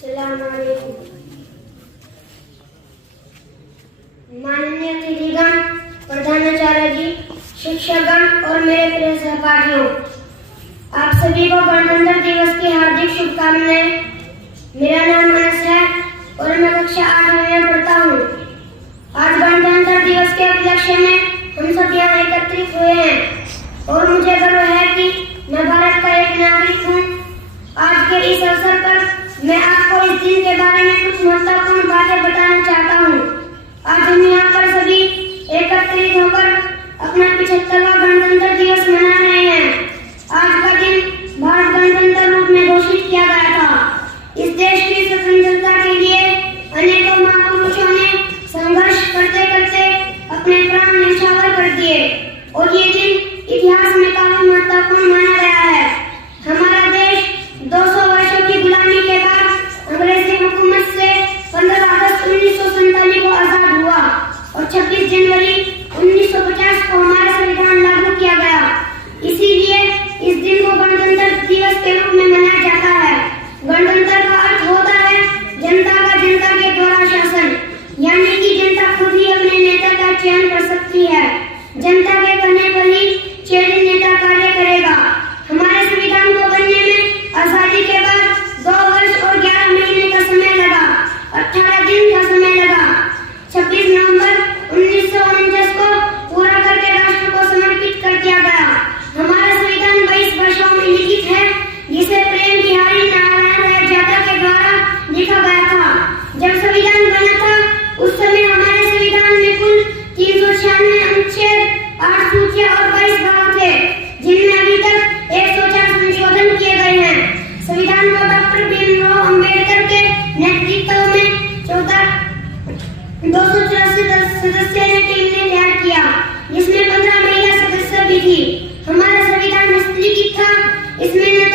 माननीय अतिथिगण, प्रधानाचार्य जी, शिक्षकगण और मेरे प्रिय सहपाठियों, आप सभी को गणतंत्र दिवस की हार्दिक शुभकामनाएं। मेरा नाम अनस है और मैं कक्षा 8 में पढ़ता हूँ। आज गणतंत्र दिवस के उपलक्ष्य में हम सब यहाँ एकत्रित हुए हैं और मुझे गर्व है कि मैं भारत का एक नागरिक हूँ। आज के इस अवसर पर मैं आपको इस दिन के बारे में कुछ महत्वपूर्ण बातें बताना चाहता हूँ। आज हम यहाँ पर सभी एकत्रित होकर अपना 75वां गणतंत्र दिवस मना रहे हैं। आज का दिन भारत गणतंत्र रूप में घोषित किया गया था। इस देश की स्वतंत्रता के लिए अनेकों महापुरुषों ने संघर्ष करते करते अपने प्राण न्यौछावर कर दिए और ये दिन इतिहास में काफी महत्वपूर्ण माना गया है। हमारा देश 200 वर्षों की गुलामी के बाद अंग्रेजी हुकूमत से 15 अगस्त 1947 को आजाद हुआ और 26 जनवरी 1950 को हमारा संविधान लागू किया गया। इसीलिए इस दिन को गणतंत्र दिवस के रूप में मनाया जाता है। गणतंत्र का अर्थ होता है जनता का जनता के द्वारा शासन, यानी कि जनता खुद ही अपने नेता का चयन कर सकती है। जनता के कहने पर ही चयनित नेता कार्य करेगा। हमारे संविधान को बनने में आजादी के बाद 2 वर्ष और 11 महीने का समय लगा, 18 दिन का समय लगा। 26 नवंबर 1949 को पूरा करके राष्ट्र को समर्पित कर दिया गया। हमारा संविधान 22 वर्षों में लिखित है, जिसे प्रेम बिहारी नारायण जाटा के द्वारा लिखा गया था। जब संविधान बना था उस समय हमारे संविधान में कुल 396 अनुच्छेद, 8 सूचियां और 22 भाग थे, जिनमें अभी तक 104 संशोधन किए गए हैं। संविधान को डॉक्टर भीमराव अंबेडकर के नेतृत्व में 284 सदस्यों ने टीम ने तैयार किया, जिसमें 15 महिला सदस्य भी थी। हमारा संविधान हस्तलिखित था। इसमें